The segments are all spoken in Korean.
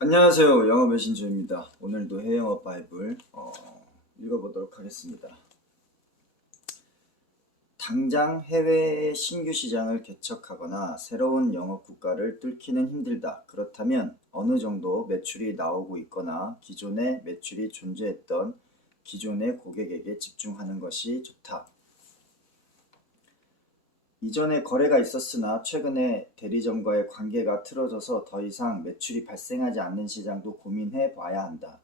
안녕하세요. 영업의 신주입니다. 오늘도 해영업 바이블 읽어보도록 하겠습니다. 당장 해외의 신규 시장을 개척하거나 새로운 영업 국가를 뚫기는 힘들다. 그렇다면 어느 정도 매출이 나오고 있거나 기존에 매출이 존재했던 기존의 고객에게 집중하는 것이 좋다. 이전에 거래가 있었으나 최근에 대리점과의 관계가 틀어져서 더 이상 매출이 발생하지 않는 시장도 고민해 봐야 한다.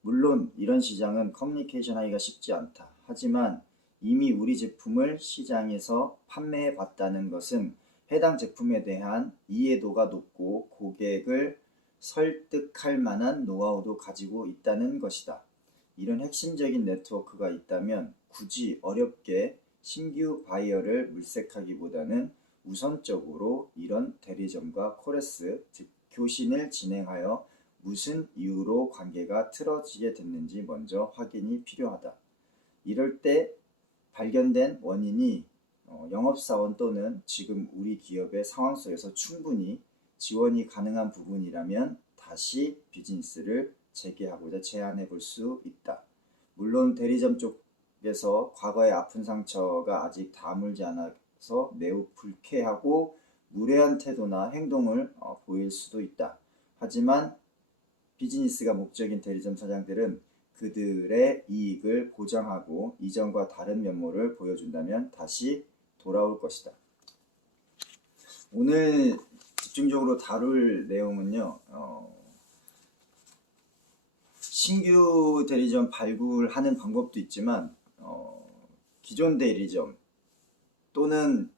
물론 이런 시장은 커뮤니케이션 하기가 쉽지 않다. 하지만 이미 우리 제품을 시장에서 판매해 봤다는 것은 해당 제품에 대한 이해도가 높고 고객을 설득할 만한 노하우도 가지고 있다는 것이다. 이런 핵심적인 네트워크가 있다면 굳이 어렵게 신규 바이어를 물색하기보다는 우선적으로 이런 대리점과 코레스, 즉 교신을 진행하여 무슨 이유로 관계가 틀어지게 됐는지 먼저 확인이 필요하다. 이럴 때 발견된 원인이 영업사원 또는 지금 우리 기업의 상황 속에서 충분히 지원이 가능한 부분이라면 다시 비즈니스를 재개하고자 제안해 볼 수 있다. 물론 대리점 쪽에서 과거의 아픈 상처가 아직 다물지 않아서 매우 불쾌하고 무례한 태도나 행동을 보일 수도 있다. 하지만 비즈니스가 목적인 대리점 사장들은 그들의 이익을 보장하고 이전과 다른 면모를 보여준다면 다시 돌아올 것이다. 오늘 집중적으로 다룰 내용은요. 신규 대리점 발굴하는 방법도 있지만 기존 대리점 또는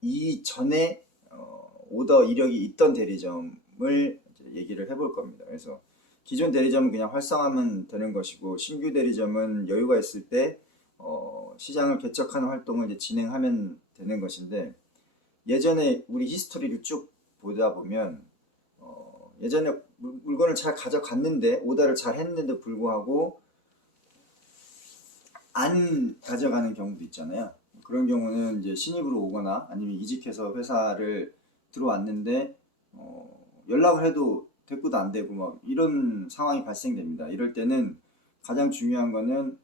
이전에 오더 이력이 있던 대리점을 얘기를 해볼 겁니다. 그래서 기존 대리점은 그냥 활성화하면 되는 것이고 신규 대리점은 여유가 있을 때 시장을 개척하는 활동을 이제 진행하면 되는 것인데, 예전에 우리 히스토리를 쭉 보다 보면 예전에 물건을 잘 가져갔는데 오더를 잘 했는데도 불구하고 안 가져가는 경우도 있잖아요. 그런 경우는 이제 신입으로 오거나 아니면 이직해서 회사를 들어왔는데 연락을 해도 대꾸도 안 되고 막 이런 상황이 발생됩니다. 이럴 때는 가장 중요한 거는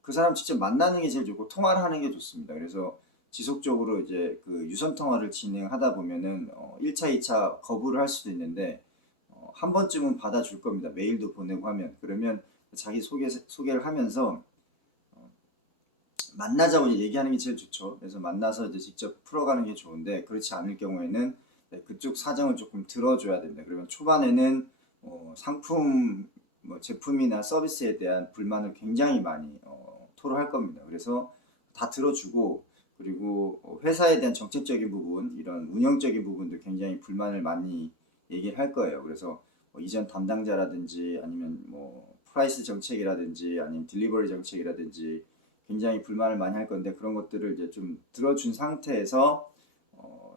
그 사람 직접 만나는 게 제일 좋고 통화를 하는 게 좋습니다. 그래서 지속적으로 이제 그 유선 통화를 진행하다 보면은 1차, 2차 거부를 할 수도 있는데 한 번쯤은 받아줄 겁니다. 메일도 보내고 하면. 그러면 자기 소개를 하면서 만나자고 얘기하는 게 제일 좋죠. 그래서 만나서 이제 직접 풀어가는 게 좋은데, 그렇지 않을 경우에는 그쪽 사정을 조금 들어줘야 됩니다. 그러면 초반에는 상품, 제품이나 서비스에 대한 불만을 굉장히 많이 토로할 겁니다. 그래서 다 들어주고, 그리고 회사에 대한 정책적인 부분, 이런 운영적인 부분도 굉장히 불만을 많이 얘기를 할 거예요. 그래서 이전 담당자라든지 아니면 프라이스 정책이라든지 아니면 딜리버리 정책이라든지 굉장히 불만을 많이 할 건데, 그런 것들을 이제 좀 들어준 상태에서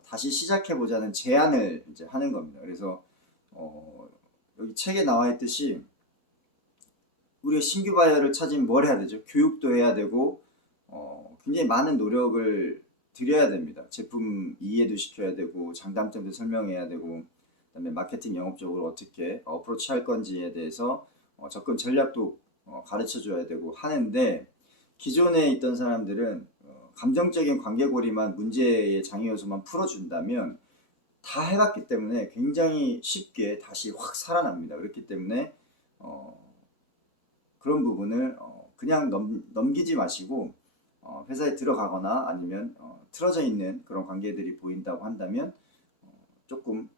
다시 시작해 보자는 제안을 이제 하는 겁니다. 그래서 여기 책에 나와 있듯이 우리가 신규 바이어를 찾으면 뭘 해야 되죠? 교육도 해야 되고 굉장히 많은 노력을 들여야 됩니다. 제품 이해도 시켜야 되고 장단점도 설명해야 되고, 그다음에 마케팅 영업적으로 어떻게 어프로치 할 건지에 대해서 접근 전략도 가르쳐 줘야 되고 하는데, 기존에 있던 사람들은 감정적인 관계고리만, 문제의 장애 요소만 풀어준다면 다 해봤기 때문에 굉장히 쉽게 다시 확 살아납니다. 그렇기 때문에 그런 부분을 그냥 넘기지 마시고 회사에 들어가거나 아니면 틀어져 있는 그런 관계들이 보인다고 한다면 조금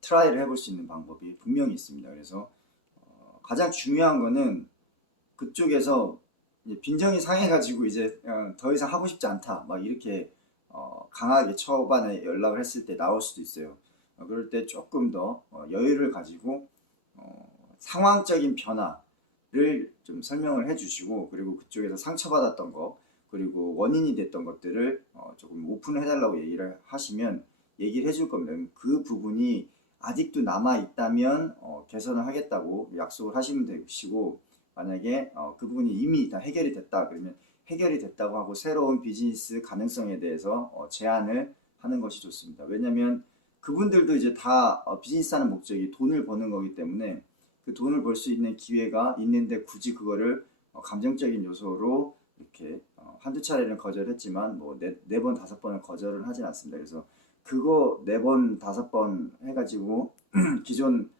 트라이를 해볼 수 있는 방법이 분명히 있습니다. 그래서 가장 중요한 거는 그쪽에서 빈정이 상해가지고 이제 더 이상 하고 싶지 않다 막 이렇게 강하게 초반에 연락을 했을 때 나올 수도 있어요. 그럴 때 조금 더 여유를 가지고 상황적인 변화를 좀 설명을 해주시고, 그리고 그쪽에서 상처받았던 거, 그리고 원인이 됐던 것들을 조금 오픈해 달라고 얘기를 하시면 얘기를 해줄 겁니다. 그 부분이 아직도 남아 있다면 개선을 하겠다고 약속을 하시면 되시고, 만약에 그 부분이 이미 다 해결이 됐다 그러면 해결이 됐다고 하고 새로운 비즈니스 가능성에 대해서 제안을 하는 것이 좋습니다. 왜냐하면 그분들도 이제 다 비즈니스 하는 목적이 돈을 버는 거기 때문에 그 돈을 벌 수 있는 기회가 있는데 굳이 그거를 감정적인 요소로 이렇게 한두 차례는 거절했지만 뭐 네 번, 다섯 번은 거절을 하진 않습니다. 그래서 그거 네 번, 다섯 번 해가지고 기존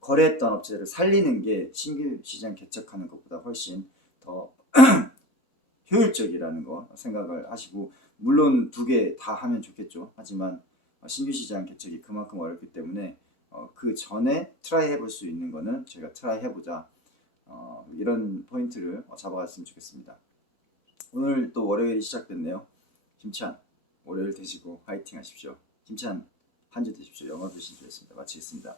거래했던 업체를 살리는 게 신규 시장 개척하는 것보다 훨씬 더 효율적이라는 거 생각을 하시고, 물론 두 개 다 하면 좋겠죠. 하지만 신규 시장 개척이 그만큼 어렵기 때문에 그 전에 트라이 해볼 수 있는 거는 제가 트라이 해보자, 이런 포인트를 잡아갔으면 좋겠습니다. 오늘 또 월요일이 시작됐네요. 힘찬 월요일 되시고 화이팅 하십시오. 힘찬 한 주 되십시오. 영업의 신주였습니다. 마치겠습니다.